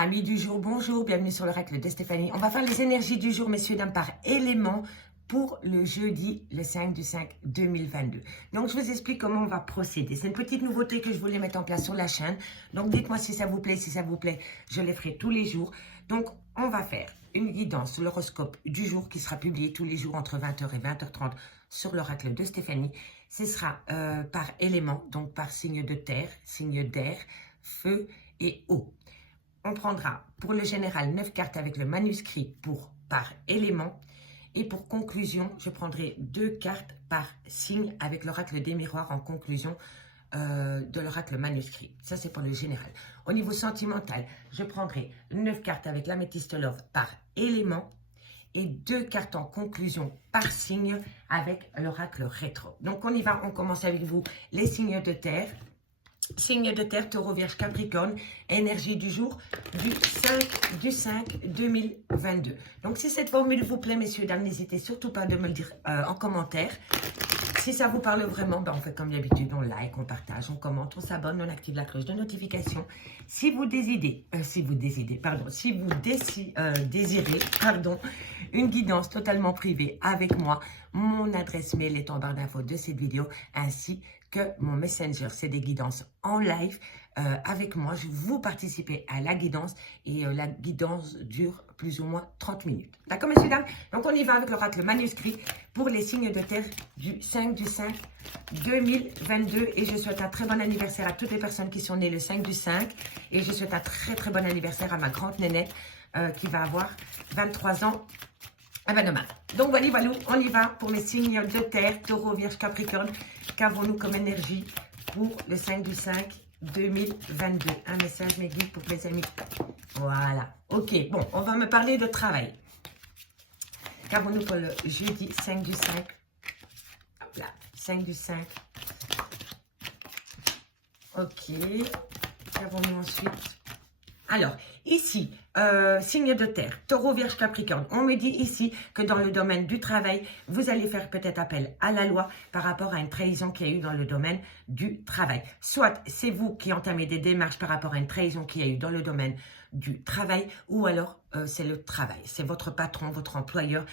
Amis du jour, bonjour, bienvenue sur l'oracle de Stéphanie. On va faire les énergies du jour, messieurs, dames, par élément pour le jeudi, le 5/5/2022. Donc, je vous explique comment on va procéder. C'est une petite nouveauté que je voulais mettre en place sur la chaîne. Donc, dites-moi si ça vous plaît. Si ça vous plaît, je les ferai tous les jours. Donc, on va faire une guidance sur l'horoscope du jour qui sera publié tous les jours entre 20h et 20h30 sur l'oracle de Stéphanie. Ce sera par élément, donc par signe de terre, signe d'air, feu et eau. On prendra pour le général 9 cartes avec le manuscrit par élément. Et pour conclusion, je prendrai 2 cartes par signe avec l'oracle des miroirs en conclusion de l'oracle manuscrit. Ça, c'est pour le général. Au niveau sentimental, je prendrai 9 cartes avec l'améthyste love par élément et 2 cartes en conclusion par signe avec l'oracle rétro. Donc, on y va. On commence avec vous, les signes de terre. Signe de terre, taureau, vierge, capricorne, énergie du jour du 5/5/2022. Donc, si cette formule vous plaît, messieurs, dames, n'hésitez surtout pas de me le dire en commentaire. Si ça vous parle vraiment, ben on fait comme d'habitude, on like, on partage, on commente, on s'abonne, on active la cloche de notification. Si vous désirez, désirez, une guidance totalement privée avec moi, mon adresse mail est en barre d'infos de cette vidéo, ainsi que mon messenger. C'est des guidances en live avec moi. Je vous participez à la guidance et la guidance dure plus ou moins 30 minutes. D'accord, messieurs, dames? Donc, on y va avec l'oracle manuscrit pour les signes de terre du 5/5/2022. Et je souhaite un très bon anniversaire à toutes les personnes qui sont nées le 5/5. Et je souhaite un très, très bon anniversaire à ma grande nénette qui va avoir 23 ans. Ah ben demain. Donc voilà, on y va pour mes signes de terre, taureau, vierge, capricorne. Qu'avons-nous comme énergie pour le 5/5/2022? Un message, mes guides, pour mes amis. Voilà. Ok, bon, on va me parler de travail. Qu'avons-nous pour le jeudi 5/5? Hop là, 5/5. Ok. Qu'avons-nous ensuite? Alors, ici, signe de terre, taureau, vierge, capricorne. On me dit ici que dans le domaine du travail, vous allez faire peut-être appel à la loi par rapport à une trahison qu'il y a eu dans le domaine du travail. Soit c'est vous qui entamez des démarches par rapport à une trahison qu'il y a eu dans le domaine du travail, ou alors c'est le travail. C'est votre patron, votre employeur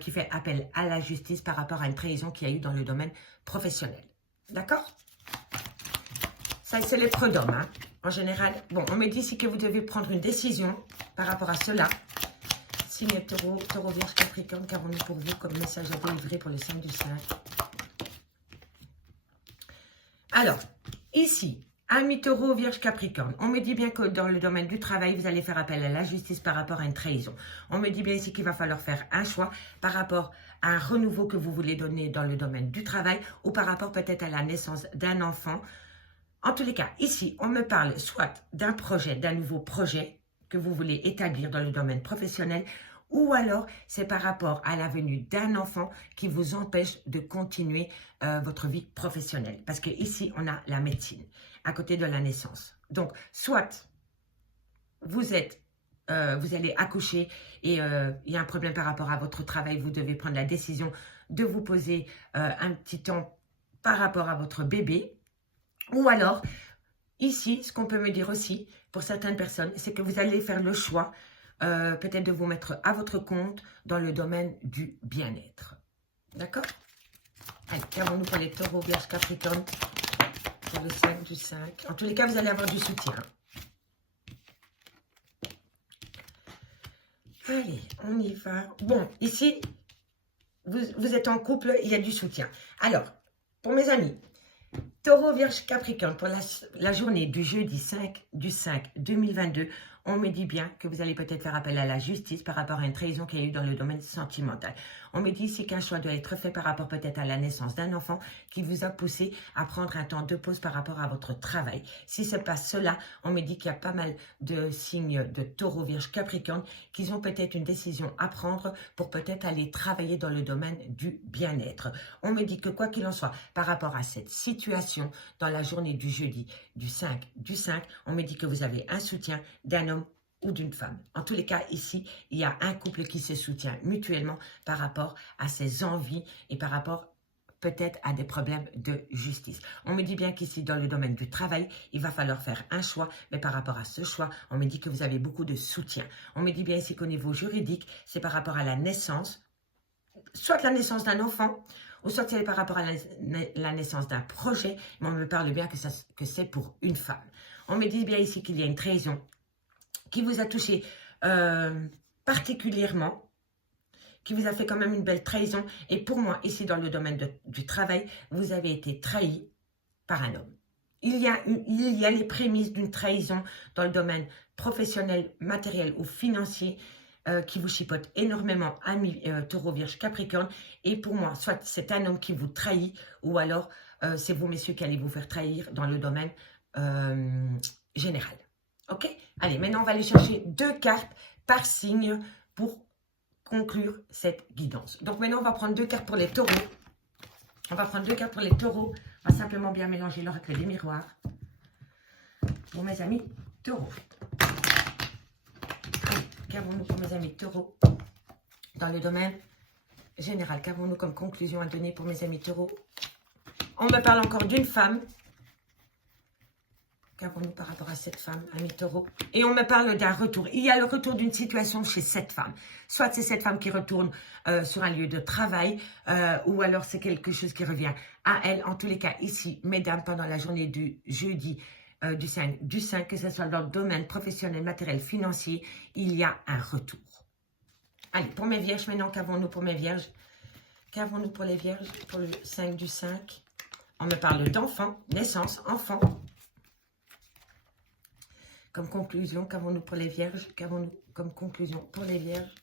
qui fait appel à la justice par rapport à une trahison qu'il y a eu dans le domaine professionnel. D'accord? Ça, c'est les prud'hommes, hein. En général, bon, on me dit ici que vous devez prendre une décision par rapport à cela. Signe taureau, taureau, vierge, capricorne, qu'avons-nous pour vous comme message à délivrer pour le 5/5? Alors, ici, amis taureau, vierge, capricorne, on me dit bien que dans le domaine du travail, vous allez faire appel à la justice par rapport à une trahison. On me dit bien ici qu'il va falloir faire un choix par rapport à un renouveau que vous voulez donner dans le domaine du travail ou par rapport peut-être à la naissance d'un enfant. En tous les cas, ici, on me parle soit d'un projet, d'un nouveau projet que vous voulez établir dans le domaine professionnel, ou alors c'est par rapport à la venue d'un enfant qui vous empêche de continuer votre vie professionnelle. Parce que ici, on a la médecine à côté de la naissance. Donc, soit vous allez accoucher et il y a un problème par rapport à votre travail, vous devez prendre la décision de vous poser un petit temps par rapport à votre bébé. Ou alors, ici, ce qu'on peut me dire aussi, pour certaines personnes, c'est que vous allez faire le choix, peut-être de vous mettre à votre compte dans le domaine du bien-être. D'accord? Allez, qu'avons-nous pour les taureaux, vierge, capricorne, pour le 5/5. En tous les cas, vous allez avoir du soutien. Allez, on y va. Bon, ici, vous êtes en couple, il y a du soutien. Alors, pour mes amis, taureau, vierge, capricorne, pour la journée du jeudi 5/5/2022, on me dit bien que vous allez peut-être faire appel à la justice par rapport à une trahison qu'il y a eu dans le domaine sentimental. On me dit ici qu'un choix doit être fait par rapport peut-être à la naissance d'un enfant qui vous a poussé à prendre un temps de pause par rapport à votre travail. Si ce n'est pas cela, on me dit qu'il y a pas mal de signes de taureau, vierge, capricorne qui ont peut-être une décision à prendre pour peut-être aller travailler dans le domaine du bien-être. On me dit que quoi qu'il en soit, par rapport à cette situation, dans la journée du jeudi du 5/5, on me dit que vous avez un soutien d'un homme ou d'une femme. En tous les cas, ici, il y a un couple qui se soutient mutuellement par rapport à ses envies et par rapport peut-être à des problèmes de justice. On me dit bien qu'ici, dans le domaine du travail, il va falloir faire un choix, mais par rapport à ce choix, on me dit que vous avez beaucoup de soutien. On me dit bien ici qu'au niveau juridique, c'est par rapport à la naissance, soit la naissance d'un enfant, ou soit c'est par rapport à la naissance d'un projet, mais on me parle bien que c'est pour une femme. On me dit bien ici qu'il y a une trahison qui vous a touché particulièrement, qui vous a fait quand même une belle trahison. Et pour moi, ici dans le domaine du travail, vous avez été trahi par un homme. Il y a les prémices d'une trahison dans le domaine professionnel, matériel ou financier qui vous chipote énormément, amis Taureau, Vierge, Capricorne. Et pour moi, soit c'est un homme qui vous trahit ou alors c'est vous, messieurs, qui allez vous faire trahir dans le domaine général. Ok? Allez, maintenant, on va aller chercher 2 cartes par signe pour conclure cette guidance. Donc maintenant, on va prendre 2 cartes pour les taureaux. On va prendre 2 cartes pour les taureaux. On va simplement bien mélanger l'oracle des miroirs. Pour mes amis taureaux. Qu'avons-nous pour mes amis taureaux dans le domaine général? Qu'avons-nous comme conclusion à donner pour mes amis taureaux? On me parle encore d'une femme. Qu'avons-nous par rapport à cette femme, amis taureaux? Et on me parle d'un retour. Il y a le retour d'une situation chez cette femme. Soit c'est cette femme qui retourne sur un lieu de travail, ou alors c'est quelque chose qui revient à elle. En tous les cas, ici, mesdames, pendant la journée du jeudi du 5, que ce soit dans le domaine professionnel, matériel, financier, il y a un retour. Allez, pour mes vierges, maintenant, qu'avons-nous pour mes vierges? Qu'avons-nous pour les vierges, pour le 5 du 5? On me parle d'enfant, naissance, enfant. Comme conclusion, qu'avons-nous pour les vierges? Qu'avons-nous comme conclusion pour les vierges?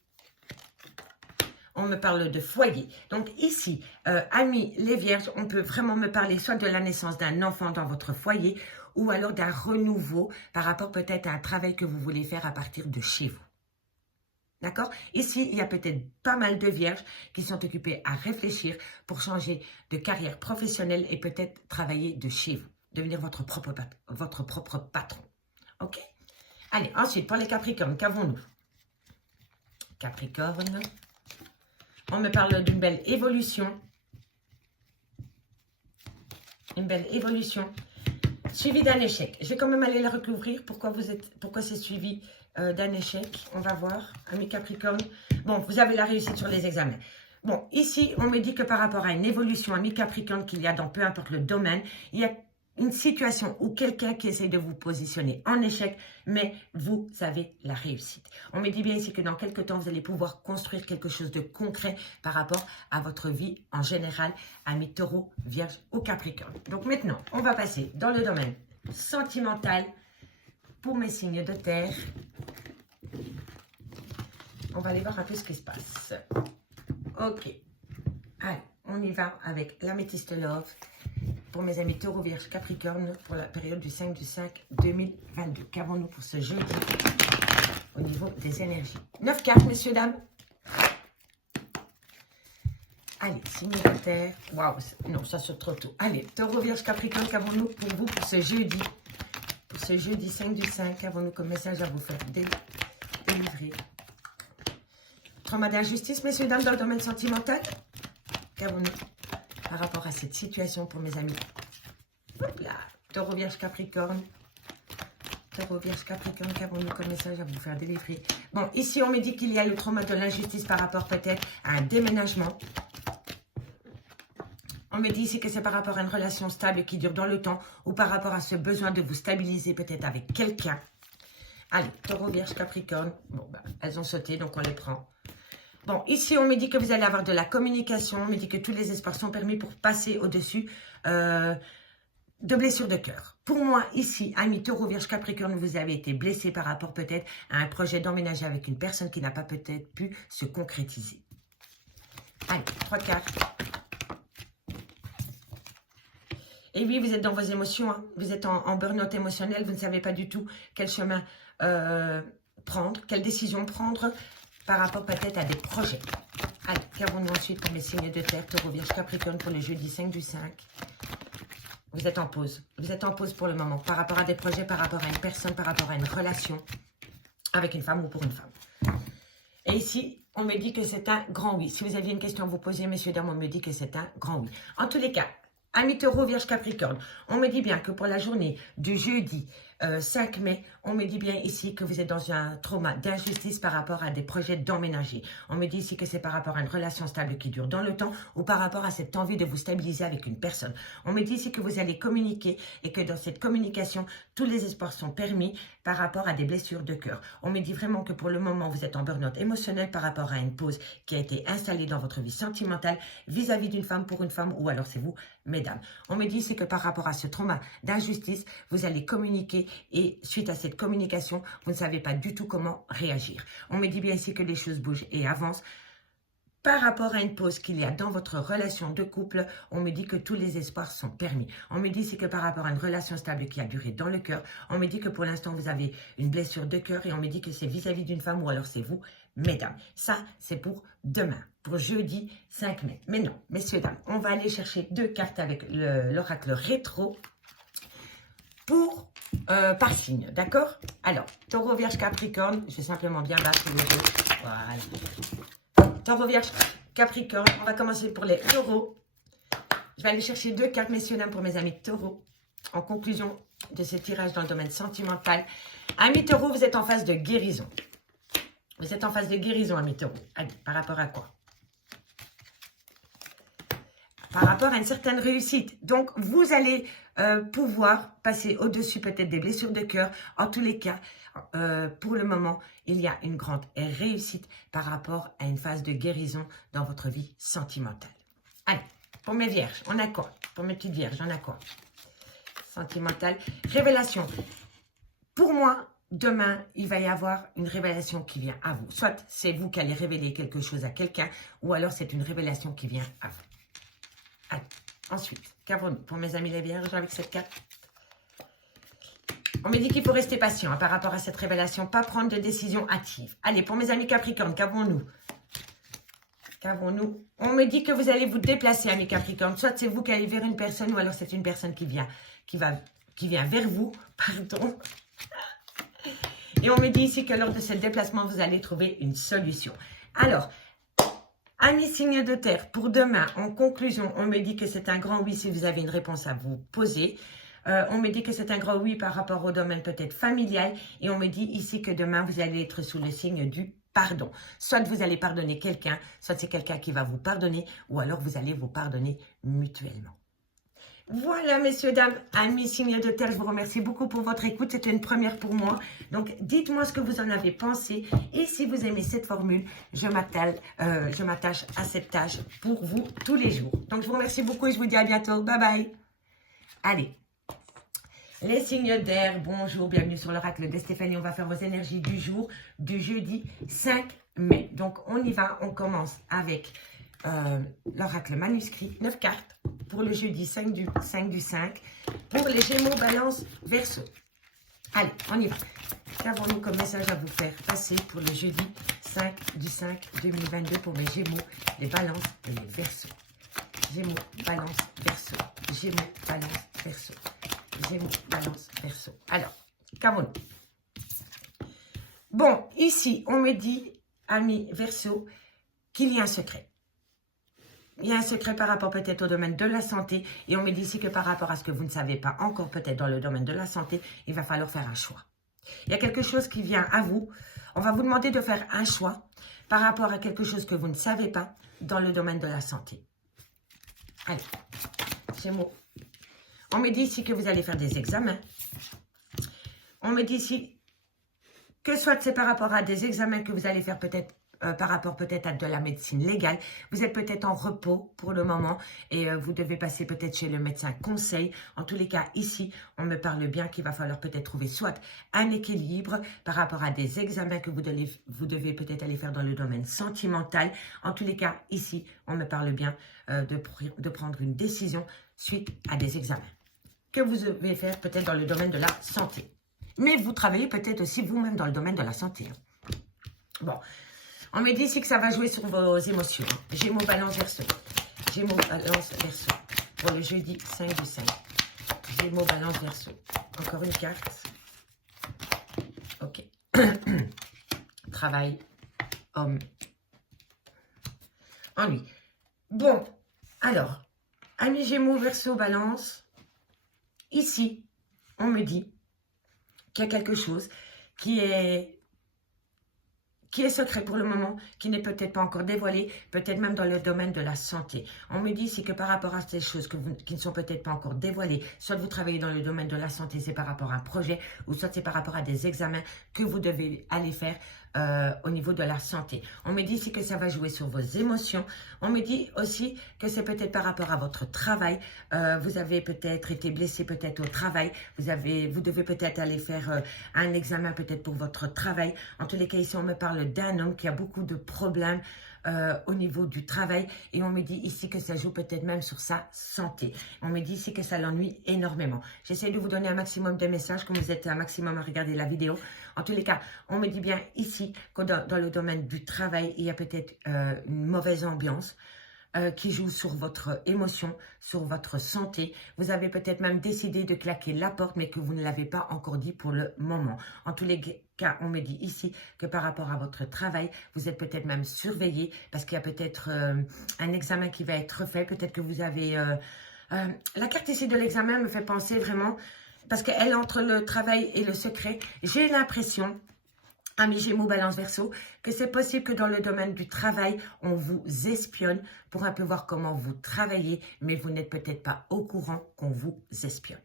On me parle de foyer. Donc ici, amis les vierges, on peut vraiment me parler soit de la naissance d'un enfant dans votre foyer ou alors d'un renouveau par rapport peut-être à un travail que vous voulez faire à partir de chez vous. D'accord? Ici, il y a peut-être pas mal de vierges qui sont occupées à réfléchir pour changer de carrière professionnelle et peut-être travailler de chez vous, devenir votre propre patron. Ok? Allez, ensuite, pour les Capricornes, qu'avons-nous? Capricorne. On me parle d'une belle évolution. Une belle évolution. Suivi d'un échec. Je vais quand même aller la recouvrir. Pourquoi c'est suivi d'un échec? On va voir, amis Capricorne. Bon, vous avez la réussite sur les examens. Bon, ici, on me dit que par rapport à une évolution, amis Capricorne, qu'il y a dans peu importe le domaine, il y a une situation où quelqu'un qui essaie de vous positionner en échec, mais vous avez la réussite. On me dit bien ici que dans quelques temps, vous allez pouvoir construire quelque chose de concret par rapport à votre vie en général, amis Taureau, Vierge ou Capricorne. Donc maintenant, on va passer dans le domaine sentimental pour mes signes de terre. On va aller voir un peu ce qui se passe. Ok. Allez, on y va avec l'améthyste love. Pour mes amis Taureau, Vierge, Capricorne, pour la période du 5 du 5 2022. Qu'avons-nous pour ce jeudi au niveau des énergies? 9 cartes, messieurs, dames. Allez, signe de terre. Waouh, non, ça c'est trop tôt. Allez, Taureau, Vierge, Capricorne, qu'avons-nous pour vous pour ce jeudi? Pour ce jeudi 5 du 5, qu'avons-nous comme message à vous faire délivrer? Trauma d'injustice, messieurs, dames, dans le domaine sentimental. Qu'avons-nous par rapport à cette situation pour mes amis? Hop là, Taureau, Vierge, Capricorne. Taureau, Vierge, Capricorne, qu'avons-nous comme message à vous faire délivrer? Bon, ici, on me dit qu'il y a le trauma de l'injustice par rapport peut-être à un déménagement. On me dit ici que c'est par rapport à une relation stable qui dure dans le temps ou par rapport à ce besoin de vous stabiliser peut-être avec quelqu'un. Allez, Taureau, Vierge, Capricorne. Bon, ben, elles ont sauté, donc on les prend. Bon, ici, on me dit que vous allez avoir de la communication. On me dit que tous les espoirs sont permis pour passer au-dessus de blessures de cœur. Pour moi, ici, amis Taureau, Vierge, Capricorne, vous avez été blessé par rapport peut-être à un projet d'emménager avec une personne qui n'a pas peut-être pu se concrétiser. Allez, 3 cartes. Et oui, vous êtes dans vos émotions. Hein. Vous êtes en burn-out émotionnel. Vous ne savez pas du tout quel chemin prendre, quelle décision prendre par rapport peut-être à des projets. Allez, qu'avons-nous ensuite pour mes signes de terre, Taureau, Vierge, Capricorne pour le jeudi 5 du 5. Vous êtes en pause. Vous êtes en pause pour le moment par rapport à des projets, par rapport à une personne, par rapport à une relation avec une femme ou pour une femme. Et ici, on me dit que c'est un grand oui. Si vous aviez une question à vous poser, messieurs, dames, on me dit que c'est un grand oui. En tous les cas, amis taureau, vierge, capricorne, on me dit bien que pour la journée du jeudi 5 mai, on me dit bien ici que vous êtes dans un trauma d'injustice par rapport à des projets d'emménager. On me dit ici que c'est par rapport à une relation stable qui dure dans le temps ou par rapport à cette envie de vous stabiliser avec une personne. On me dit ici que vous allez communiquer et que dans cette communication, tous les espoirs sont permis par rapport à des blessures de cœur. On me dit vraiment que pour le moment, vous êtes en burn-out émotionnel par rapport à une pause qui a été installée dans votre vie sentimentale vis-à-vis d'une femme pour une femme ou alors c'est vous, mesdames. On me dit ici que par rapport à ce trauma d'injustice, vous allez communiquer et suite à cette communication, vous ne savez pas du tout comment réagir. On me dit bien ici que les choses bougent et avancent. Par rapport à une pause qu'il y a dans votre relation de couple, on me dit que tous les espoirs sont permis. On me dit c'est que par rapport à une relation stable qui a duré dans le cœur, on me dit que pour l'instant vous avez une blessure de cœur et on me dit que c'est vis-à-vis d'une femme ou alors c'est vous, mesdames. Ça, c'est pour demain, pour jeudi 5 mai. Mais non, messieurs, dames, on va aller chercher 2 cartes avec l'oracle rétro pour par signe, d'accord? Alors, taureau, vierge, capricorne, je vais simplement bien battre les deux. Voilà. Taureau, vierge, capricorne, on va commencer pour les taureaux. Je vais aller chercher 2 cartes, messieurs, dames, pour mes amis taureaux. En conclusion de ce tirage dans le domaine sentimental. Amis taureaux, vous êtes en phase de guérison. Vous êtes en phase de guérison, amis taureaux. Allez, par rapport à quoi? Par rapport à une certaine réussite. Donc, vous allez pouvoir passer au-dessus peut-être des blessures de cœur. En tous les cas, pour le moment, il y a une grande réussite par rapport à une phase de guérison dans votre vie sentimentale. Allez, pour mes vierges, on a quoi? Pour mes petites vierges, on a quoi? Sentimentale. Révélation. Pour moi, demain, il va y avoir une révélation qui vient à vous. Soit c'est vous qui allez révéler quelque chose à quelqu'un, ou alors c'est une révélation qui vient à vous. Allez, ensuite, qu'avons-nous pour mes amis les vierges avec cette carte? On me dit qu'il faut rester patient par rapport à cette révélation, pas prendre de décision hâtive. Allez, pour mes amis capricornes, qu'avons-nous? Qu'avons-nous? On me dit que vous allez vous déplacer, amis capricornes. Soit c'est vous qui allez vers une personne, ou alors c'est une personne qui vient vers vous, pardon. Et on me dit ici que lors de ce déplacement, vous allez trouver une solution. Alors, amis signes de terre, pour demain, en conclusion, on me dit que c'est un grand oui si vous avez une réponse à vous poser. On me dit que c'est un grand oui par rapport au domaine peut-être familial. Et on me dit ici que demain, vous allez être sous le signe du pardon. Soit vous allez pardonner quelqu'un, soit c'est quelqu'un qui va vous pardonner, ou alors vous allez vous pardonner mutuellement. Voilà, messieurs, dames, amis signes de terre, je vous remercie beaucoup pour votre écoute. C'était une première pour moi. Donc, dites-moi ce que vous en avez pensé. Et si vous aimez cette formule, je m'attache à cette tâche pour vous tous les jours. Donc, je vous remercie beaucoup et je vous dis à bientôt. Bye bye. Allez, les signes d'air, bonjour, bienvenue sur l'oracle de Stéphanie. On va faire vos énergies du jour, du jeudi 5 mai. Donc, on y va, on commence avec l'oracle manuscrit, 9 cartes pour le jeudi 5 du 5. Pour les Gémeaux, Balance, Verseau. Allez, on y va. Qu'avons-nous comme message à vous faire passer pour le jeudi 5 du 5 2022 pour mes Gémeaux, les Balances et les Verseaux? Gémeaux, Balance, Verseau. Gémeaux, Balance, Verseau. Gémeaux, Balance, Verseau. Alors, qu'avons-nous? Bon, ici, on me dit, amis Verseau, qu'il y a un secret. Il y a un secret par rapport peut-être au domaine de la santé. Et on me dit ici que par rapport à ce que vous ne savez pas encore peut-être dans le domaine de la santé, il va falloir faire un choix. Il y a quelque chose qui vient à vous. On va vous demander de faire un choix par rapport à quelque chose que vous ne savez pas dans le domaine de la santé. Allez, Gémeaux. On me dit ici que vous allez faire des examens. On me dit ici que soit c'est par rapport à des examens que vous allez faire peut-être par rapport peut-être à de la médecine légale. Vous êtes peut-être en repos pour le moment et vous devez passer peut-être chez le médecin conseil. En tous les cas, ici, on me parle bien qu'il va falloir peut-être trouver soit un équilibre par rapport à des examens que vous devez peut-être aller faire dans le domaine sentimental. En tous les cas, ici, on me parle bien de prendre une décision suite à des examens que vous devez faire peut-être dans le domaine de la santé. Mais vous travaillez peut-être aussi vous-même dans le domaine de la santé. Bon. On me dit ici que ça va jouer sur vos émotions. Gémeaux, Balance, Verseau. Gémeaux, Balance, Verseau. Pour le jeudi 5 du 5. Gémeaux, Balance, Verseau. Encore une carte. Ok. Travail, homme, ennui. Bon, alors, amis Gémeaux, Verseau, Balance, ici, on me dit qu'il y a quelque chose qui est secret pour le moment, qui n'est peut-être pas encore dévoilé, peut-être même dans le domaine de la santé. On me dit ici que par rapport à ces choses qui ne sont peut-être pas encore dévoilées, soit vous travaillez dans le domaine de la santé, c'est par rapport à un projet, ou soit c'est par rapport à des examens que vous devez aller faire au niveau de la santé. On me dit ici que ça va jouer sur vos émotions. On me dit aussi que c'est peut-être par rapport à votre travail. Vous avez peut-être été blessé peut-être au travail. Vous devez peut-être aller faire un examen peut-être pour votre travail. En tous les cas, ici, on me parle d'un homme qui a beaucoup de problèmes au niveau du travail et on me dit ici que ça joue peut-être même sur sa santé. On me dit ici que ça l'ennuie énormément. J'essaie de vous donner un maximum de messages comme vous êtes un maximum à regarder la vidéo. En tous les cas, on me dit bien ici que dans le domaine du travail, il y a peut-être une mauvaise ambiance qui joue sur votre émotion, sur votre santé. Vous avez peut-être même décidé de claquer la porte, mais que vous ne l'avez pas encore dit pour le moment. En tous les cas, on me dit ici que par rapport à votre travail, vous êtes peut-être même surveillé parce qu'il y a peut-être un examen qui va être fait. Peut-être que vous avez... la carte ici de l'examen me fait penser vraiment, parce qu'elle entre le travail et le secret, j'ai l'impression... Amis Gémeaux, Balance, Verseau, que c'est possible que dans le domaine du travail, on vous espionne pour un peu voir comment vous travaillez, mais vous n'êtes peut-être pas au courant qu'on vous espionne.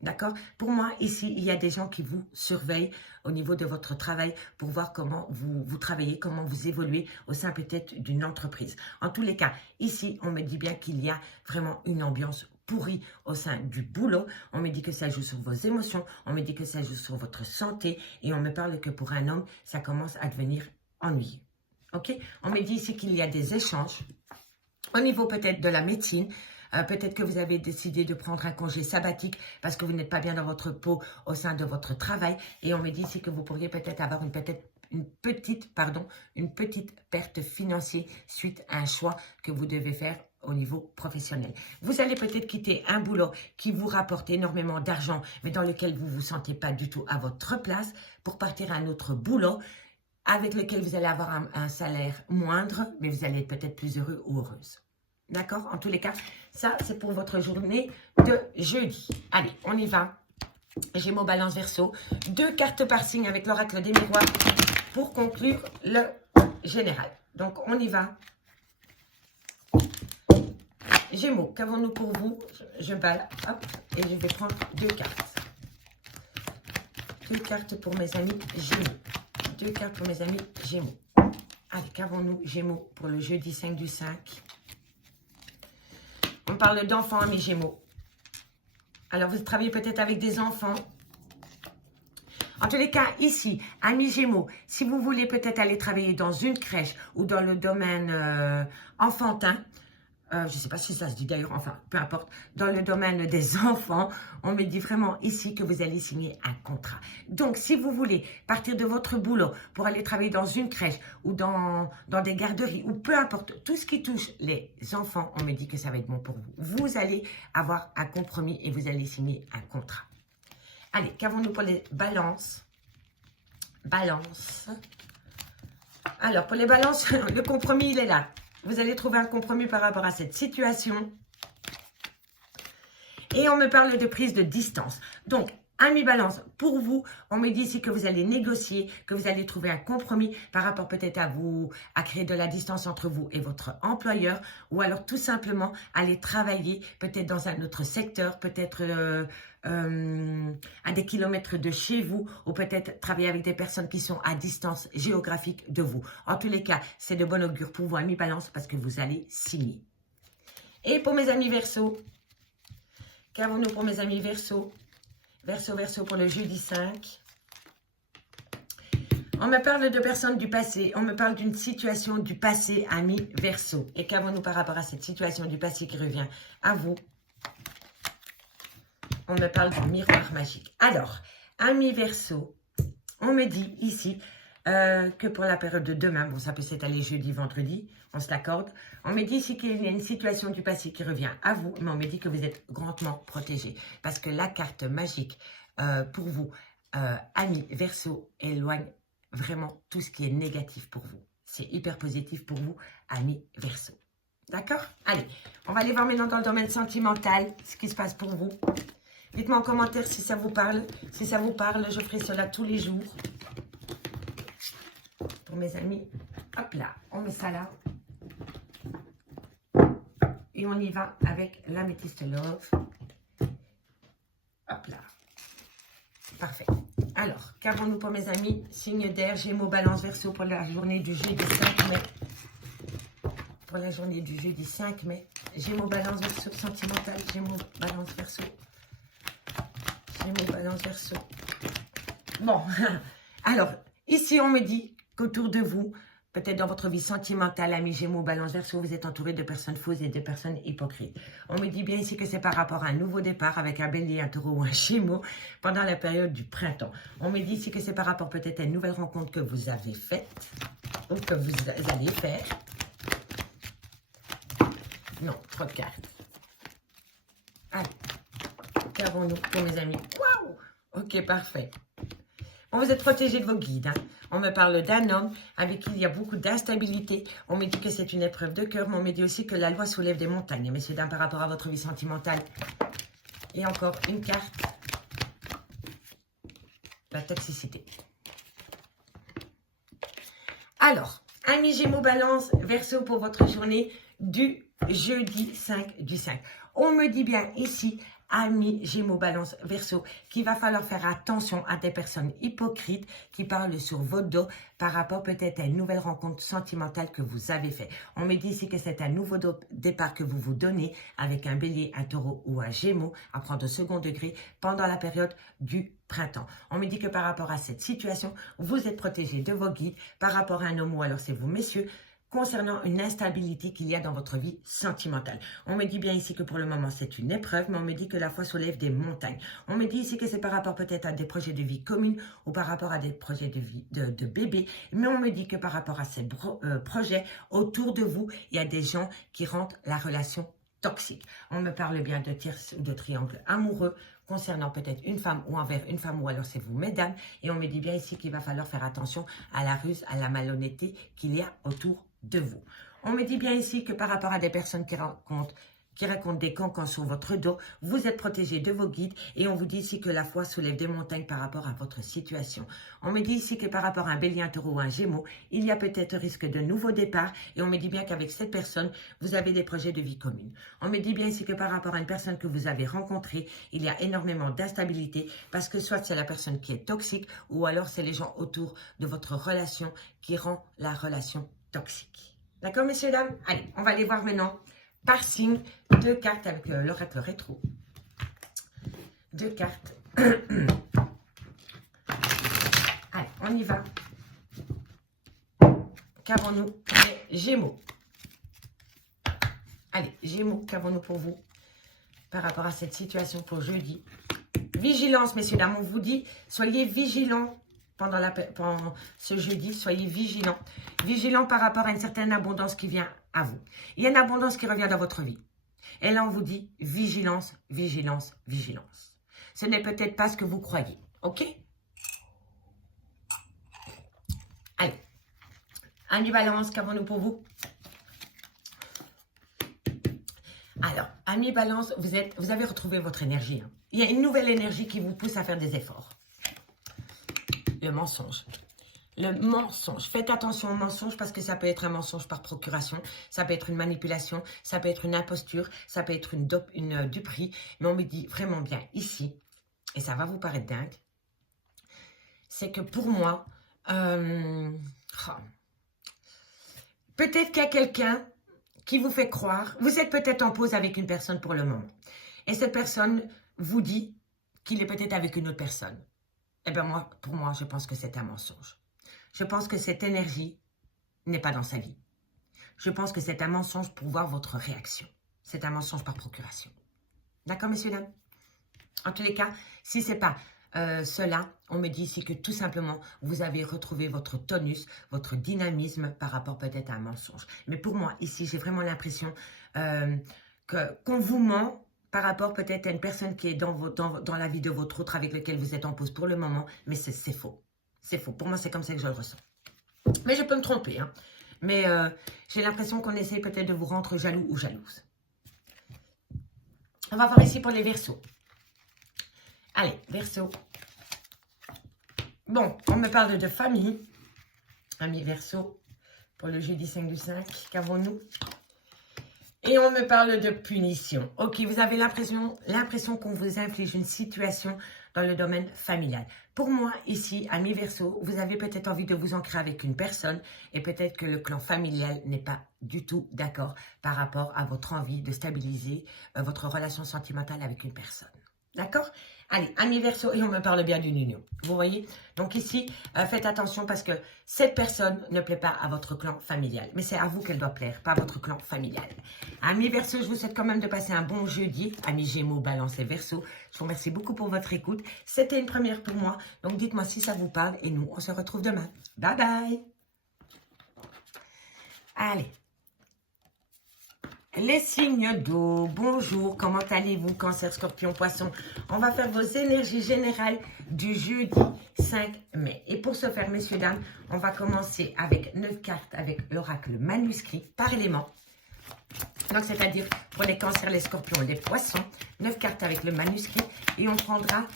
D'accord? Pour moi, ici, il y a des gens qui vous surveillent au niveau de votre travail pour voir comment vous travaillez, comment vous évoluez au sein peut-être d'une entreprise. En tous les cas, ici, on me dit bien qu'il y a vraiment une ambiance pourrie au sein du boulot. On me dit que ça joue sur vos émotions, on me dit que ça joue sur votre santé et on me parle que pour un homme, ça commence à devenir ennuyeux. Ok? On me dit ici qu'il y a des échanges au niveau peut-être de la médecine. Peut-être que vous avez décidé de prendre un congé sabbatique parce que vous n'êtes pas bien dans votre peau au sein de votre travail. Et on me dit ici que vous pourriez peut-être avoir une petite perte financière suite à un choix que vous devez faire au niveau professionnel. Vous allez peut-être quitter un boulot qui vous rapporte énormément d'argent, mais dans lequel vous ne vous sentez pas du tout à votre place pour partir à un autre boulot avec lequel vous allez avoir un salaire moindre, mais vous allez être peut-être plus heureux ou heureuse. D'accord? En tous les cas, ça, c'est pour votre journée de jeudi. Allez, on y va. Gémeaux, Balance, Verseau. 2 cartes par signe avec l'oracle des miroirs pour conclure le général. Donc, on y va. Gémeaux, qu'avons-nous pour vous? Je balle, hop, et je vais prendre 2 cartes. 2 cartes pour mes amis Gémeaux. 2 cartes pour mes amis Gémeaux. Allez, qu'avons-nous Gémeaux pour le jeudi 5 du 5? On parle d'enfants, amis Gémeaux. Alors, vous travaillez peut-être avec des enfants. En tous les cas, ici, amis Gémeaux, si vous voulez peut-être aller travailler dans une crèche ou dans le domaine enfantin, je ne sais pas si ça se dit d'ailleurs, enfin, peu importe, dans le domaine des enfants, on me dit vraiment ici que vous allez signer un contrat. Donc, si vous voulez partir de votre boulot pour aller travailler dans une crèche ou dans des garderies ou peu importe, tout ce qui touche les enfants, on me dit que ça va être bon pour vous. Vous allez avoir un compromis et vous allez signer un contrat. Allez, qu'avons-nous pour les balances? Balance. Alors, pour les balances, le compromis, il est là. Vous allez trouver un compromis par rapport à cette situation. Et on me parle de prise de distance. Donc, amis Balance, pour vous, on me dit ici que vous allez négocier, que vous allez trouver un compromis par rapport peut-être à créer de la distance entre vous et votre employeur, ou alors tout simplement aller travailler peut-être dans un autre secteur, peut-être à des kilomètres de chez vous, ou peut-être travailler avec des personnes qui sont à distance géographique de vous. En tous les cas, c'est de bon augure pour vous, amis Balance, parce que vous allez signer. Et pour mes amis Verseau, qu'avons-nous pour mes amis Verseau? Verseau pour le jeudi 5. On me parle de personnes du passé. On me parle d'une situation du passé, amis Verseau. Et qu'avons-nous par rapport à cette situation du passé qui revient à vous? On me parle du miroir magique. Alors, amis Verseau, on me dit ici que pour la période de demain, bon, ça peut s'étaler jeudi, vendredi, on se l'accorde. On me dit ici qu'il y a une situation du passé qui revient à vous, mais on me dit que vous êtes grandement protégé. Parce que la carte magique pour vous, amis Verseau, éloigne vraiment tout ce qui est négatif pour vous. C'est hyper positif pour vous, amis Verseau. D'accord? Allez, on va aller voir maintenant dans le domaine sentimental ce qui se passe pour vous. Dites-moi en commentaire si ça vous parle. Si ça vous parle, je ferai cela tous les jours. Pour mes amis, hop là, on met ça là. Et on y va avec l'améthyste love. Hop là. Parfait. Alors, qu'avons-nous pour mes amis? Signe d'air, Gémeaux, Balance, Verseau pour la journée du jeudi 5 mai. Pour la journée du jeudi 5 mai. Gémeaux, Balance, Verseau, sentimental. Gémeaux, Balance, Verseau. Gémeaux, Balance, Verseau. Bon, alors, ici on me dit qu'autour de vous, peut-être dans votre vie sentimentale, amis Gémeaux, Balance, Verseau, vous êtes entouré de personnes fausses et de personnes hypocrites. On me dit bien ici que c'est par rapport à un nouveau départ avec un Bélier, un Taureau ou un Gémeaux pendant la période du printemps. On me dit ici que c'est par rapport peut-être à une nouvelle rencontre que vous avez faite ou que vous allez faire. Non, trop de cartes. Allez, qu'avons-nous pour mes amis? Waouh! Ok, parfait. On vous êtes protégé de vos guides. Hein. On me parle d'un homme avec qui il y a beaucoup d'instabilité. On me dit que c'est une épreuve de cœur, mais on me dit aussi que la loi soulève des montagnes. Messieurs, dames, par rapport à votre vie sentimentale. Et encore une carte. La toxicité. Alors, amis Gémeaux, Balance, Verseau pour votre journée du jeudi 5 du 5. On me dit bien ici, amis Gémeaux, Balance, Verseau, qu'il va falloir faire attention à des personnes hypocrites qui parlent sur votre dos par rapport peut-être à une nouvelle rencontre sentimentale que vous avez fait. On me dit ici que c'est un nouveau départ que vous vous donnez avec un Bélier, un Taureau ou un Gémeaux à prendre au second degré pendant la période du printemps. On me dit que par rapport à cette situation, vous êtes protégé de vos guides par rapport à un homme ou alors c'est vous, messieurs, concernant une instabilité qu'il y a dans votre vie sentimentale. On me dit bien ici que pour le moment, c'est une épreuve, mais on me dit que la foi soulève des montagnes. On me dit ici que c'est par rapport peut-être à des projets de vie communs ou par rapport à des projets de vie de bébé, mais on me dit que par rapport à ces projets, autour de vous, il y a des gens qui rendent la relation toxique. On me parle bien de tierce ou de triangle amoureux concernant peut-être une femme ou envers une femme ou alors c'est vous, mesdames. Et on me dit bien ici qu'il va falloir faire attention à la ruse, à la malhonnêteté qu'il y a autour de vous. On me dit bien ici que par rapport à des personnes qui racontent des cancans sur votre dos, vous êtes protégé de vos guides et on vous dit ici que la foi soulève des montagnes par rapport à votre situation. On me dit ici que par rapport à un Bélier, un Taureau ou un Gémeaux, il y a peut-être risque de nouveaux départs et on me dit bien qu'avec cette personne, vous avez des projets de vie commune. On me dit bien ici que par rapport à une personne que vous avez rencontrée, il y a énormément d'instabilité parce que soit c'est la personne qui est toxique ou alors c'est les gens autour de votre relation qui rend la relation toxique. D'accord, messieurs, dames? Allez, on va aller voir maintenant par signe, 2 cartes avec l'oracle rétro. 2 cartes. Allez, on y va. Qu'avons-nous les Gémeaux? Allez, Gémeaux, qu'avons-nous pour vous par rapport à cette situation pour jeudi? Vigilance, messieurs, dames, on vous dit, soyez vigilants. Pendant ce jeudi, soyez vigilants. Vigilants par rapport à une certaine abondance qui vient à vous. Il y a une abondance qui revient dans votre vie. Et là, on vous dit vigilance, vigilance, vigilance. Ce n'est peut-être pas ce que vous croyez. OK? Allez. Amis Balance, qu'avons-nous pour vous? Alors, amis Balance, vous avez retrouvé votre énergie. Hein. Il y a une nouvelle énergie qui vous pousse à faire des efforts. Le mensonge. Le mensonge. Faites attention au mensonge parce que ça peut être un mensonge par procuration, ça peut être une manipulation, ça peut être une imposture, ça peut être une duperie. Mais on me dit vraiment bien ici, et ça va vous paraître dingue, c'est que pour moi, peut-être qu'il y a quelqu'un qui vous fait croire, vous êtes peut-être en pause avec une personne pour le moment. Et cette personne vous dit qu'il est peut-être avec une autre personne. Eh bien, pour moi, je pense que c'est un mensonge. Je pense que cette énergie n'est pas dans sa vie. Je pense que c'est un mensonge pour voir votre réaction. C'est un mensonge par procuration. D'accord, messieurs, dames? En tous les cas, si ce n'est pas cela, on me dit ici que tout simplement, vous avez retrouvé votre tonus, votre dynamisme par rapport peut-être à un mensonge. Mais pour moi, ici, j'ai vraiment l'impression qu'on vous ment par rapport peut-être à une personne qui est dans la vie de votre autre avec lequel vous êtes en pause pour le moment, mais c'est faux. C'est faux. Pour moi, c'est comme ça que je le ressens. Mais je peux me tromper, hein. Mais j'ai l'impression qu'on essaie peut-être de vous rendre jaloux ou jalouse. On va voir ici pour les Verseaux. Allez, Verseau. Bon, on me parle de famille. Amis Verseau, pour le jeudi 5 du 5, qu'avons-nous? Et on me parle de punition. Ok, vous avez l'impression qu'on vous inflige une situation dans le domaine familial. Pour moi, ici, amis Verseau, vous avez peut-être envie de vous ancrer avec une personne et peut-être que le clan familial n'est pas du tout d'accord par rapport à votre envie de stabiliser votre relation sentimentale avec une personne. D'accord? Allez, amis Verseau, et on me parle bien d'une union. Vous voyez? Donc ici, faites attention parce que cette personne ne plaît pas à votre clan familial. Mais c'est à vous qu'elle doit plaire, pas à votre clan familial. Amis Verseau, je vous souhaite quand même de passer un bon jeudi. Amis Gémeaux, Balance et Verseau, je vous remercie beaucoup pour votre écoute. C'était une première pour moi. Donc dites-moi si ça vous parle et nous, on se retrouve demain. Bye bye! Allez. Les signes d'eau, bonjour, comment allez-vous, Cancer, Scorpion, Poisson? On va faire vos énergies générales du jeudi 5 mai. Et pour ce faire, messieurs, dames, on va commencer avec 9 cartes avec l'oracle manuscrit par élément. Donc, c'est-à-dire pour les Cancers, les Scorpions, les Poissons, 9 cartes avec le manuscrit. Et on prendra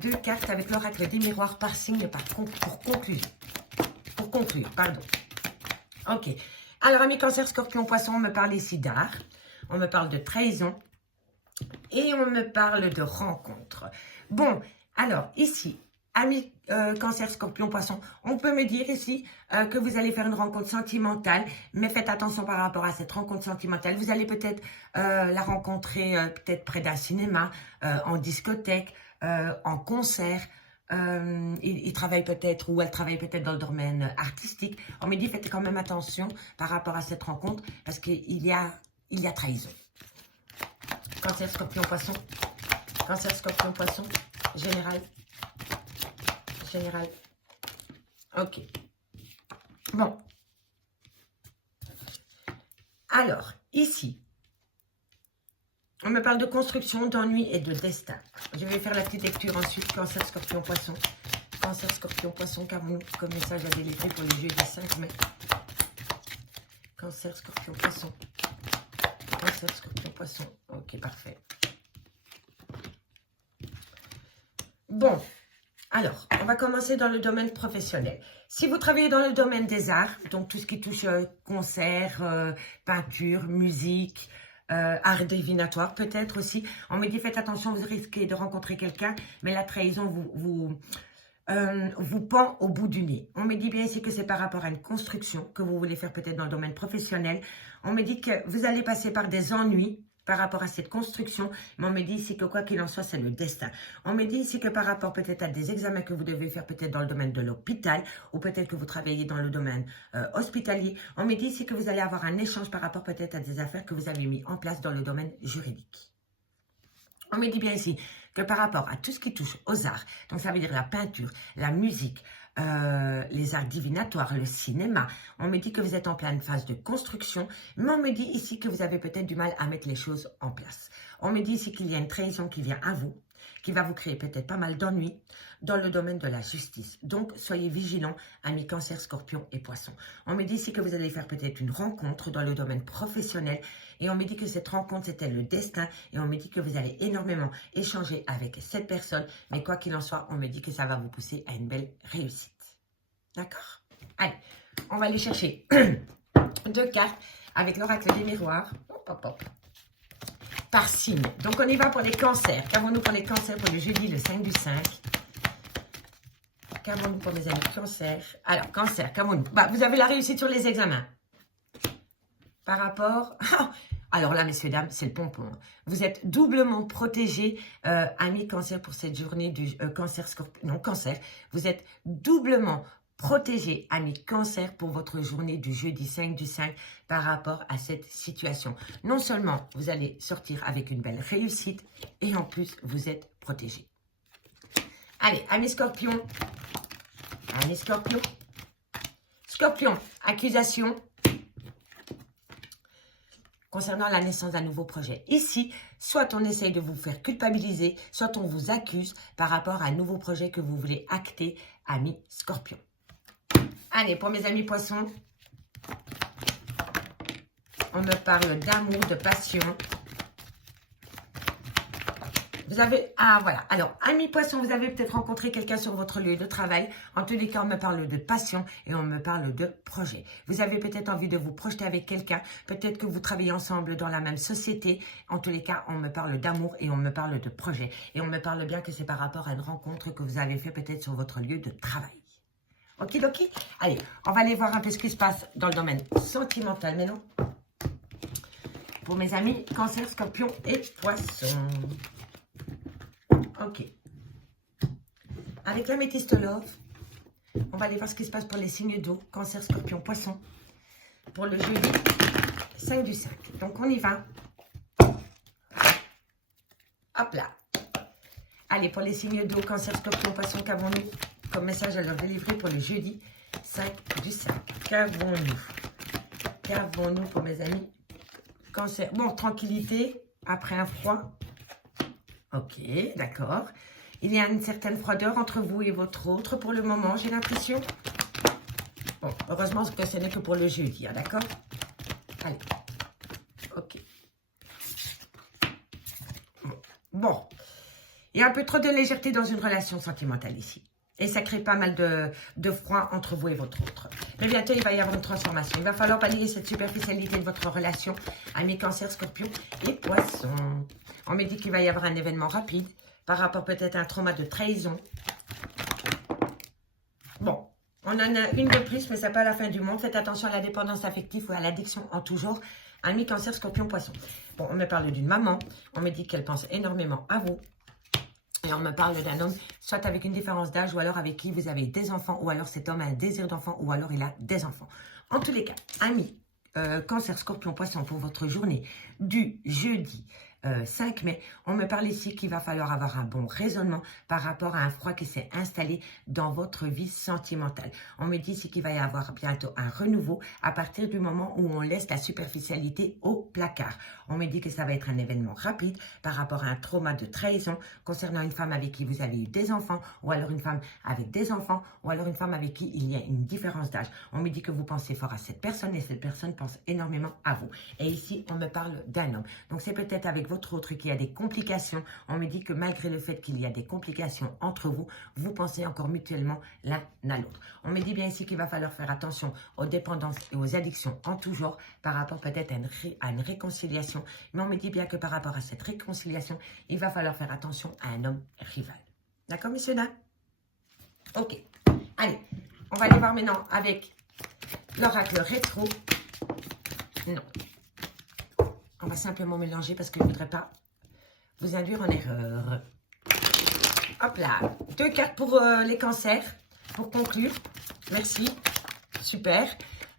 2 cartes avec l'oracle des miroirs par signe pour conclure. Pour conclure, pardon. Ok. Alors, amis Cancer, Scorpion, Poisson, on me parle ici d'art, on me parle de trahison et on me parle de rencontre. Bon, alors ici, amis Cancer, Scorpion, Poisson, on peut me dire ici que vous allez faire une rencontre sentimentale, mais faites attention par rapport à cette rencontre sentimentale. Vous allez peut-être la rencontrer peut-être près d'un cinéma, en discothèque, en concert. Il travaille peut-être ou elle travaille peut-être dans le domaine artistique. On me dit faites quand même attention par rapport à cette rencontre parce qu'il y a trahison. Cancer, Scorpion, Poisson. Cancer, Scorpion, Poisson. Général. Général. Ok. Bon. Alors, ici, on me parle de construction, d'ennui et de destin. Je vais faire la petite lecture ensuite. Cancer, Scorpion, Poisson. Cancer, Scorpion, Poisson, qu'avons-nous comme message à délivrer pour le jeudi 5 mai? Cancer, Scorpion, Poisson. Cancer, Scorpion, Poisson. Ok, parfait. Bon, alors, on va commencer dans le domaine professionnel. Si vous travaillez dans le domaine des arts, donc tout ce qui touche concert, peinture, musique, art divinatoire peut-être aussi. On me dit faites attention, vous risquez de rencontrer quelqu'un, mais la trahison vous pend au bout du nez. On me dit bien ici que c'est par rapport à une construction que vous voulez faire peut-être dans le domaine professionnel. On me dit que vous allez passer par des ennuis par rapport à cette construction, mais on me dit ici que quoi qu'il en soit, c'est le destin. On me dit ici que par rapport peut-être à des examens que vous devez faire peut-être dans le domaine de l'hôpital, ou peut-être que vous travaillez dans le domaine hospitalier, on me dit ici que vous allez avoir un échange par rapport peut-être à des affaires que vous avez mis en place dans le domaine juridique. On me dit bien ici que par rapport à tout ce qui touche aux arts, donc ça veut dire la peinture, la musique, les arts divinatoires, le cinéma, on me dit que vous êtes en pleine phase de construction, mais on me dit ici que vous avez peut-être du mal à mettre les choses en place. On me dit ici qu'il y a une trahison qui vient à vous, qui va vous créer peut-être pas mal d'ennuis dans le domaine de la justice. Donc, soyez vigilants, amis Cancer, Scorpion et Poisson. On me dit ici que vous allez faire peut-être une rencontre dans le domaine professionnel et on me dit que cette rencontre, c'était le destin et on me dit que vous allez énormément échanger avec cette personne, mais quoi qu'il en soit, on me dit que ça va vous pousser à une belle réussite. D'accord? Allez, on va aller chercher 2 cartes avec l'oracle des miroirs. Hop, hop, hop. Par signe. Donc, on y va pour les cancers. Qu'avons-nous pour les cancers pour le jeudi, le 5 du 5? Qu'avons-nous pour mes amis cancers? Alors, cancer, qu'avons-nous? Bah, vous avez la réussite sur les examens. Par rapport... Alors là, messieurs, dames, c'est le pompon. Vous êtes doublement protégés, amis cancer, pour cette journée du cancer, scorpion. Non, cancer. Vous êtes doublement protégés, amis cancer, pour votre journée du jeudi 5 du 5 par rapport à cette situation. Non seulement vous allez sortir avec une belle réussite, et en plus, vous êtes protégés. Allez, amis scorpions. Amis scorpions. Scorpion, accusation concernant la naissance d'un nouveau projet. Ici, soit on essaye de vous faire culpabiliser, soit on vous accuse par rapport à un nouveau projet que vous voulez acter, amis scorpions. Allez, pour mes amis poissons, on me parle d'amour, de passion. Vous avez... Ah, voilà. Alors, amis poissons, vous avez peut-être rencontré quelqu'un sur votre lieu de travail. En tous les cas, on me parle de passion et on me parle de projet. Vous avez peut-être envie de vous projeter avec quelqu'un. Peut-être que vous travaillez ensemble dans la même société. En tous les cas, on me parle d'amour et on me parle de projet. Et on me parle bien que c'est par rapport à une rencontre que vous avez fait peut-être sur votre lieu de travail. Okidoki. Allez, on va aller voir un peu ce qui se passe dans le domaine sentimental maintenant. Pour mes amis Cancer, Scorpion et Poisson. Ok. Avec l'améthyste love, on va aller voir ce qui se passe pour les signes d'eau, Cancer, Scorpion, Poisson, pour le jeudi 5 du 5. Donc, on y va. Hop là. Allez, pour les signes d'eau, Cancer, Scorpion, Poisson, qu'avons-nous comme message à leur délivrer pour le jeudi 5 du 5? Qu'avons-nous? Qu'avons-nous pour mes amis Cancer? Bon, tranquillité après un froid. Ok, d'accord. Il y a une certaine froideur entre vous et votre autre pour le moment, j'ai l'impression. Bon, heureusement que ce n'est que pour le jeudi, hein, d'accord? Allez. Ok. Bon. Il y a un peu trop de légèreté dans une relation sentimentale ici. Et ça crée pas mal de froid entre vous et votre autre. Mais bientôt, il va y avoir une transformation. Il va falloir balayer cette superficialité de votre relation, amis Cancer, Scorpion et Poisson. On me dit qu'il va y avoir un événement rapide par rapport peut-être à un trauma de trahison. Bon, on en a une de plus, mais ce n'est pas la fin du monde. Faites attention à la dépendance affective ou à l'addiction en tout genre. Amis Cancer, Scorpion, Poisson. Bon, on me parle d'une maman. On me dit qu'elle pense énormément à vous. Et on me parle d'un homme, soit avec une différence d'âge, ou alors avec qui vous avez des enfants, ou alors cet homme a un désir d'enfant, ou alors il a des enfants. En tous les cas, amis, Cancer, Scorpion, Poisson, pour votre journée du jeudi 5 mai, on me parle ici qu'il va falloir avoir un bon raisonnement par rapport à un froid qui s'est installé dans votre vie sentimentale. On me dit ici qu'il va y avoir bientôt un renouveau à partir du moment où on laisse la superficialité au placard. On me dit que ça va être un événement rapide par rapport à un trauma de trahison concernant une femme avec qui vous avez eu des enfants, ou alors une femme avec des enfants, ou alors une femme avec qui il y a une différence d'âge. On me dit que vous pensez fort à cette personne et cette personne pense énormément à vous. Et ici, on me parle d'un homme. Donc, c'est peut-être avec votre autre qui a des complications. On me dit que malgré le fait qu'il y a des complications entre vous, vous pensez encore mutuellement l'un à l'autre. On me dit bien ici qu'il va falloir faire attention aux dépendances et aux addictions en tout genre par rapport peut-être à une réconciliation. Mais on me dit bien que par rapport à cette réconciliation, il va falloir faire attention à un homme rival. D'accord, messieurs, dames? Ok. Allez, on va aller voir maintenant avec l'oracle rétro. Non. On va simplement mélanger parce que je ne voudrais pas vous induire en erreur. Hop là. 2 cartes pour les cancers, pour conclure. Merci. Super.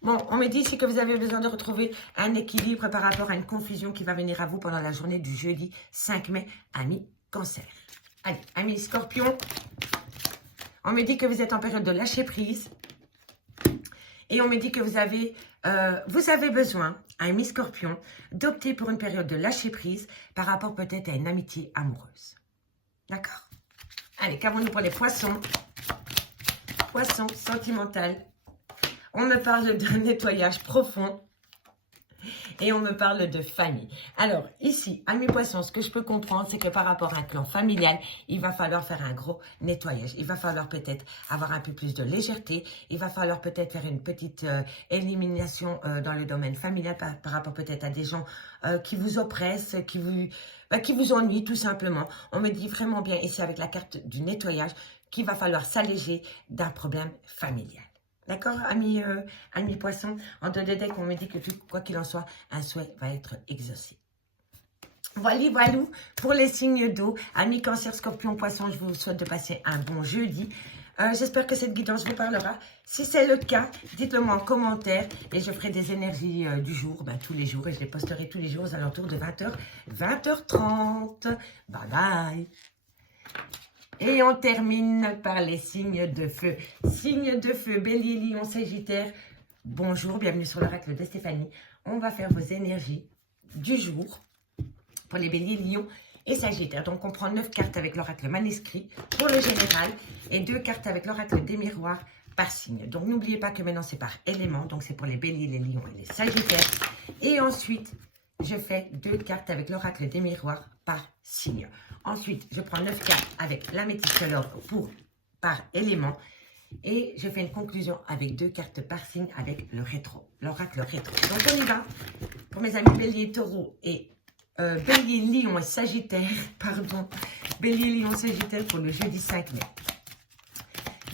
Bon, on me dit ici que vous avez besoin de retrouver un équilibre par rapport à une confusion qui va venir à vous pendant la journée du jeudi 5 mai, amis cancer. Allez, amis scorpion. On me dit que vous êtes en période de lâcher prise. Et on me dit que vous avez besoin, amis scorpion, d'opter pour une période de lâcher prise par rapport peut-être à une amitié amoureuse. D'accord? Allez, qu'avons-nous pour les poissons? Poissons, sentimental. On me parle d'un nettoyage profond. Et on me parle de famille. Alors, ici, amis poissons, ce que je peux comprendre, c'est que par rapport à un clan familial, il va falloir faire un gros nettoyage. Il va falloir peut-être avoir un peu plus de légèreté. Il va falloir peut-être faire une petite élimination dans le domaine familial par rapport peut-être à des gens qui vous oppressent, qui vous ennuient tout simplement. On me dit vraiment bien ici avec la carte du nettoyage qu'il va falloir s'alléger d'un problème familial. D'accord, amis poissons? En 2 decks, on me dit que quoi qu'il en soit, un souhait va être exaucé. Voilà, pour les signes d'eau. Amis cancer, scorpion, poisson, je vous souhaite de passer un bon jeudi. J'espère que cette guidance vous parlera. Si c'est le cas, dites-le moi en commentaire et je ferai des énergies du jour, tous les jours, et je les posterai tous les jours aux alentours de 20h, 20h30. Bye bye. Et on termine par les signes de feu. Signes de feu, Bélier, Lion, Sagittaire. Bonjour, bienvenue sur l'oracle de Stéphanie. On va faire vos énergies du jour pour les Béliers, Lion et Sagittaire. Donc, on prend 9 cartes avec l'oracle manuscrit pour le général et 2 cartes avec l'oracle des miroirs par signe. Donc, n'oubliez pas que maintenant, c'est par élément. Donc, c'est pour les béliers, les lions et les sagittaires. Et ensuite, je fais 2 cartes avec l'oracle des miroirs par signe. Ensuite, je prends 9 cartes avec l'améthyste l'or par élément. Et je fais une conclusion avec 2 cartes par signe avec le rétro, l'oracle rétro. Donc, on y va. Pour mes amis bélier, taureau et bélier, lion et sagittaire, pardon. Bélier, lion, sagittaire pour le jeudi 5 mai.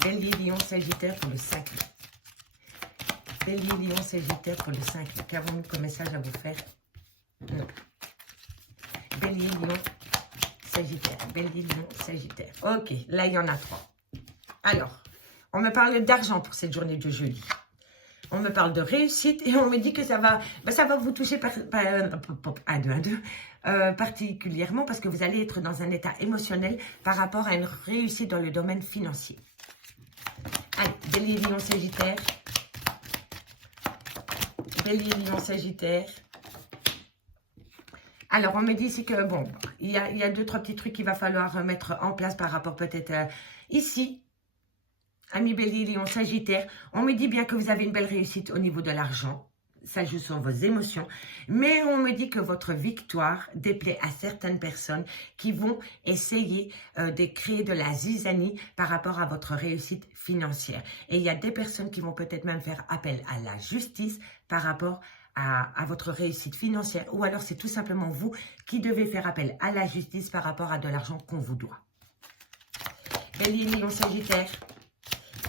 Bélier, lion, sagittaire pour le 5 mai. Bélier, lion, sagittaire pour le 5 mai. Qu'avons-nous comme message à vous faire? Non. Bélier, lion, sagittaire. Bélier, lion, sagittaire. Ok, là, il y en a 3. Alors, on me parle d'argent pour cette journée de jeudi. On me parle de réussite et on me dit que ça va vous toucher particulièrement parce que vous allez être dans un état émotionnel par rapport à une réussite dans le domaine financier. Allez, bélier, lion, sagittaire. Bélier, lion, sagittaire. Alors, on me dit ici que, bon, il y a 2-3 petits trucs qu'il va falloir mettre en place par rapport peut-être ici. Amis bélier, lion, sagittaire, on me dit bien que vous avez une belle réussite au niveau de l'argent. Ça joue sur vos émotions. Mais on me dit que votre victoire déplaît à certaines personnes qui vont essayer de créer de la zizanie par rapport à votre réussite financière. Et il y a des personnes qui vont peut-être même faire appel à la justice par rapport à votre réussite financière. Ou alors c'est tout simplement vous qui devez faire appel à la justice par rapport à de l'argent qu'on vous doit. Bélier, lion, sagittaire.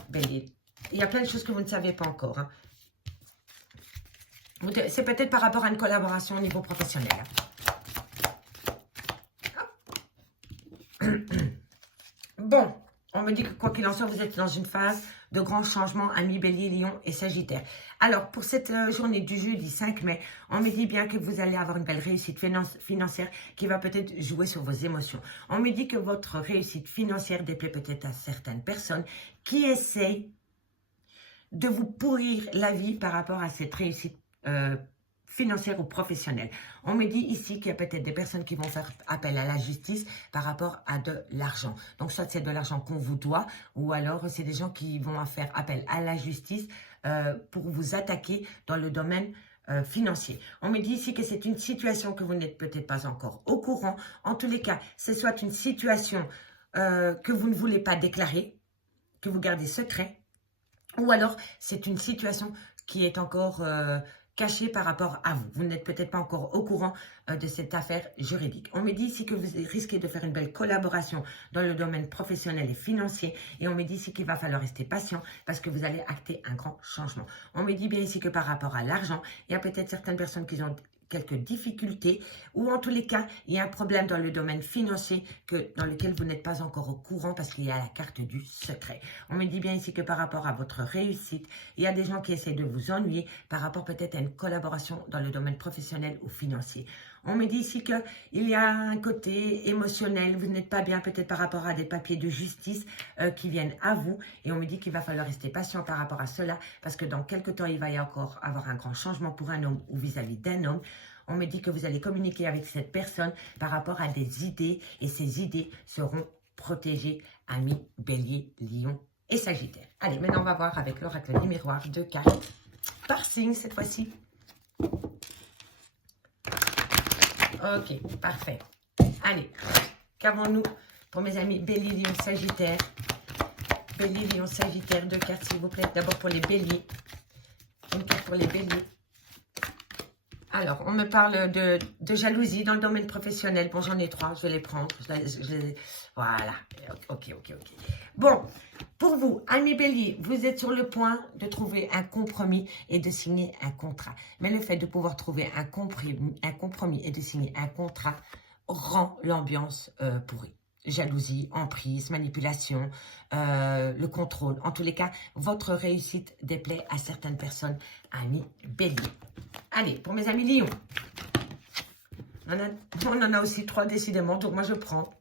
Bélier. Il y a plein de choses que vous ne savez pas encore. Hein. C'est peut-être par rapport à une collaboration au niveau professionnel. Bon, on me dit que quoi qu'il en soit, vous êtes dans une phase de grands changements, amis bélier, lion et sagittaire. Alors, pour cette journée du jeudi 5 mai, on me dit bien que vous allez avoir une belle réussite financière qui va peut-être jouer sur vos émotions. On me dit que votre réussite financière déplaît peut-être à certaines personnes qui essayent de vous pourrir la vie par rapport à cette réussite financière ou professionnelle. On me dit ici qu'il y a peut-être des personnes qui vont faire appel à la justice par rapport à de l'argent. Donc, soit c'est de l'argent qu'on vous doit, ou alors c'est des gens qui vont faire appel à la justice pour vous attaquer dans le domaine financier. On me dit ici que c'est une situation que vous n'êtes peut-être pas encore au courant. En tous les cas, c'est soit une situation que vous ne voulez pas déclarer, que vous gardez secret, ou alors c'est une situation qui est encore caché par rapport à vous. Vous n'êtes peut-être pas encore au courant de cette affaire juridique. On me dit ici que vous risquez de faire une belle collaboration dans le domaine professionnel et financier. Et on me dit ici qu'il va falloir rester patient parce que vous allez acter un grand changement. On me dit bien ici que par rapport à l'argent, il y a peut-être certaines personnes qui ont quelques difficultés ou en tous les cas, il y a un problème dans le domaine financier dans lequel vous n'êtes pas encore au courant parce qu'il y a la carte du secret. On me dit bien ici que par rapport à votre réussite, il y a des gens qui essaient de vous ennuyer par rapport peut-être à une collaboration dans le domaine professionnel ou financier. On me dit ici qu'il y a un côté émotionnel, vous n'êtes pas bien peut-être par rapport à des papiers de justice qui viennent à vous. Et on me dit qu'il va falloir rester patient par rapport à cela parce que dans quelques temps, il va y encore avoir un grand changement pour un homme ou vis-à-vis d'un homme. On me dit que vous allez communiquer avec cette personne par rapport à des idées et ces idées seront protégées, amis, bélier, lion et sagittaire. Allez, maintenant on va voir avec l'oracle des miroirs 2 cartes par signe cette fois-ci. Ok, parfait. Allez, qu'avons-nous pour mes amis bélier, lion, sagittaire? Bélier, lion, sagittaire, 2 cartes s'il vous plaît. D'abord pour les béliers. Une carte pour les béliers. Alors, on me parle de jalousie dans le domaine professionnel. Bon, j'en ai 3, je vais les prendre. Voilà, ok. Bon, pour vous, amis bélier, vous êtes sur le point de trouver un compromis et de signer un contrat. Mais le fait de pouvoir trouver un compromis et de signer un contrat rend l'ambiance pourrie. Jalousie, emprise, manipulation, le contrôle. En tous les cas, votre réussite déplaît à certaines personnes, amis bélier. Allez, pour mes amis lions. On en a aussi 3 décidément, donc moi je prends.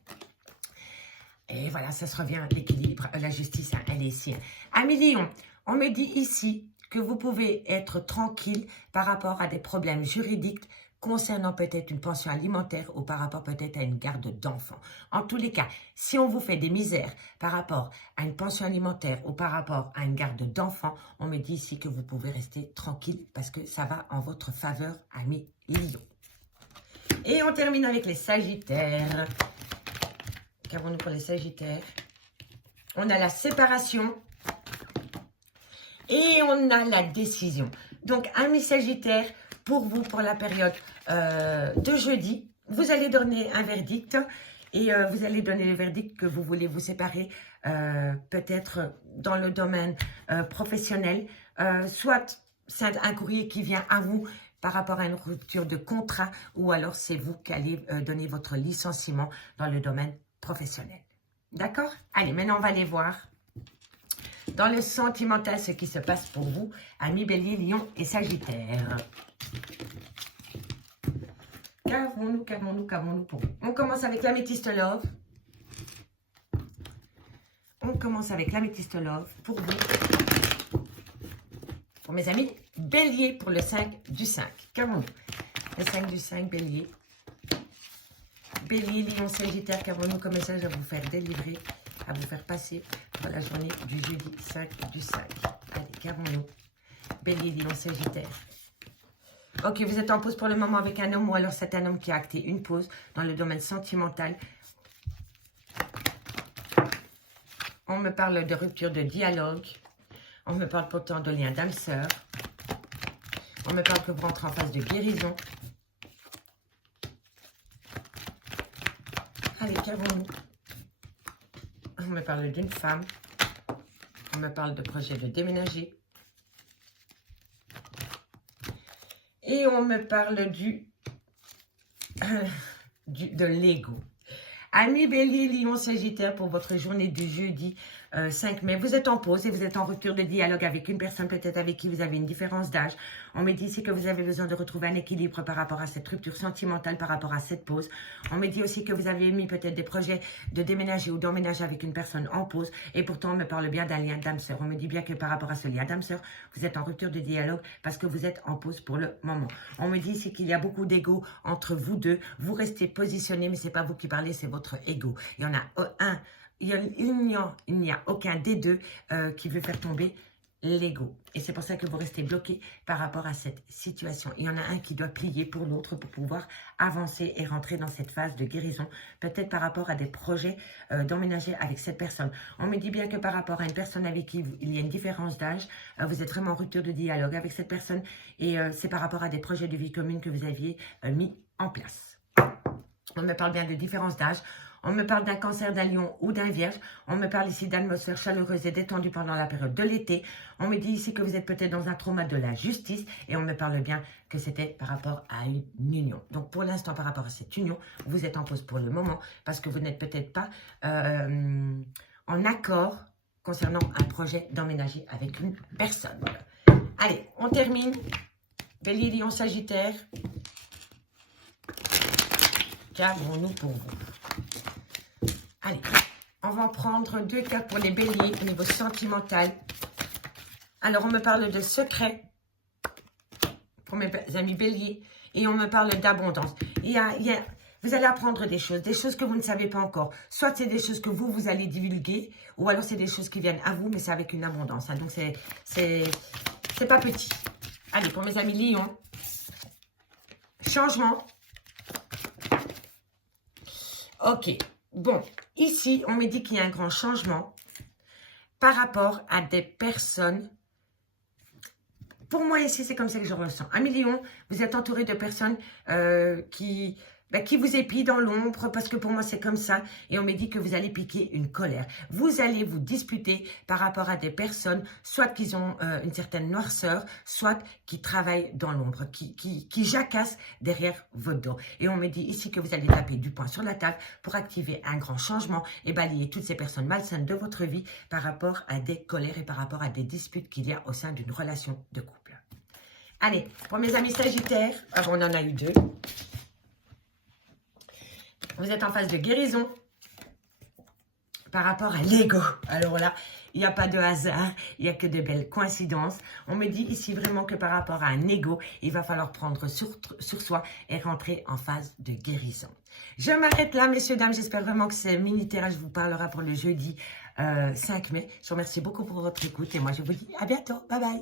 Et voilà, ça se revient à l'équilibre, la justice, elle est ici. Amis lions, on me dit ici que vous pouvez être tranquille par rapport à des problèmes juridiques concernant peut-être une pension alimentaire ou par rapport peut-être à une garde d'enfants. En tous les cas, si on vous fait des misères par rapport à une pension alimentaire ou par rapport à une garde d'enfants, on me dit ici que vous pouvez rester tranquille parce que ça va en votre faveur, amis Lions. Et on termine avec les Sagittaires. Qu'avons-nous pour les Sagittaires? On a la séparation et on a la décision. Donc, amis Sagittaires, pour vous, pour la période de jeudi, vous allez donner un verdict et vous allez donner le verdict que vous voulez vous séparer, peut-être dans le domaine professionnel, soit c'est un courrier qui vient à vous par rapport à une rupture de contrat ou alors c'est vous qui allez donner votre licenciement dans le domaine professionnel. D'accord? Allez, maintenant on va aller voir dans le sentimental ce qui se passe pour vous, amis Bélier, Lion et Sagittaire. Qu'avons-nous pour vous? On commence avec l'améthyste love. On commence avec l'améthyste love pour vous. Pour mes amis Bélier, pour le 5 du 5. Qu'avons-nous? Le 5 du 5, Bélier. Bélier, Lion, Sagittaire, qu'avons-nous comme message à vous faire délivrer, à vous faire passer pour la journée du jeudi 5 du 5. Allez, qu'avons-nous? Bélier, Lion, Sagittaire. Ok, vous êtes en pause pour le moment avec un homme ou alors c'est un homme qui a acté une pause dans le domaine sentimental. On me parle de rupture de dialogue. On me parle pourtant de lien d'âme-sœur. On me parle que vous rentrez en phase de guérison. Allez, qu'avons-nous? On me parle d'une femme. On me parle de projet de déménager. Et on me parle de l'ego. Amis Bélier, Lion, Sagittaire, pour votre journée du jeudi 5 mai, vous êtes en pause et vous êtes en rupture de dialogue avec une personne peut-être avec qui vous avez une différence d'âge. On me dit ici que vous avez besoin de retrouver un équilibre par rapport à cette rupture sentimentale, par rapport à cette pause. On me dit aussi que vous avez mis peut-être des projets de déménager ou d'emménager avec une personne en pause et pourtant on me parle bien d'un lien d'âme-sœur. On me dit bien que par rapport à ce lien d'âme-sœur, vous êtes en rupture de dialogue parce que vous êtes en pause pour le moment. On me dit ici qu'il y a beaucoup d'ego entre vous deux. Vous restez positionné mais ce n'est pas vous qui parlez, c'est votre ego. Il y en a un. Il n'y a aucun des deux qui veut faire tomber l'ego. Et c'est pour ça que vous restez bloqué par rapport à cette situation. Il y en a un qui doit plier pour l'autre pour pouvoir avancer et rentrer dans cette phase de guérison. Peut-être par rapport à des projets d'emménager avec cette personne. On me dit bien que par rapport à une personne avec qui il y a une différence d'âge, vous êtes vraiment en rupture de dialogue avec cette personne. Et c'est par rapport à des projets de vie commune que vous aviez mis en place. On me parle bien de différence d'âge. On me parle d'un cancer, d'un lion ou d'un vierge. On me parle ici d'atmosphère chaleureuse et détendue pendant la période de l'été. On me dit ici que vous êtes peut-être dans un trauma de la justice. Et on me parle bien que c'était par rapport à une union. Donc pour l'instant, par rapport à cette union, vous êtes en pause pour le moment. Parce que vous n'êtes peut-être pas en accord concernant un projet d'emménager avec une personne. Allez, on termine. Bélier, Lion, Sagittaire. Qu'avons-nous pour vous? Allez, on va en prendre deux cas pour les béliers au niveau sentimental. Alors, on me parle de secret pour mes amis béliers et on me parle d'abondance. Vous allez apprendre des choses que vous ne savez pas encore. Soit c'est des choses que vous allez divulguer ou alors c'est des choses qui viennent à vous, mais c'est avec une abondance. Hein. Donc, c'est pas petit. Allez, pour mes amis lions, changement. Ok. Bon, ici, on me dit qu'il y a un grand changement par rapport à des personnes. Pour moi, ici, c'est comme ça que je ressens. Amis Lion, vous êtes entouré de personnes qui vous épient dans l'ombre, parce que pour moi, c'est comme ça. Et on me dit que vous allez piquer une colère. Vous allez vous disputer par rapport à des personnes, soit qui ont une certaine noirceur, soit qui travaillent dans l'ombre, qui jacassent derrière votre dos. Et on me dit ici que vous allez taper du poing sur la table pour activer un grand changement et balayer toutes ces personnes malsaines de votre vie par rapport à des colères et par rapport à des disputes qu'il y a au sein d'une relation de couple. Allez, pour mes amis sagittaires, on en a eu deux. Vous êtes en phase de guérison. par rapport à l'ego. Alors là, il n'y a pas de hasard, il n'y a que de belles coïncidences. On me dit ici vraiment que par rapport à un ego, il va falloir prendre sur soi et rentrer en phase de guérison. Je m'arrête là, messieurs, dames. J'espère vraiment que ce mini-tirage vous parlera pour le jeudi 5 mai. Je vous remercie beaucoup pour votre écoute et moi, je vous dis à bientôt. Bye bye.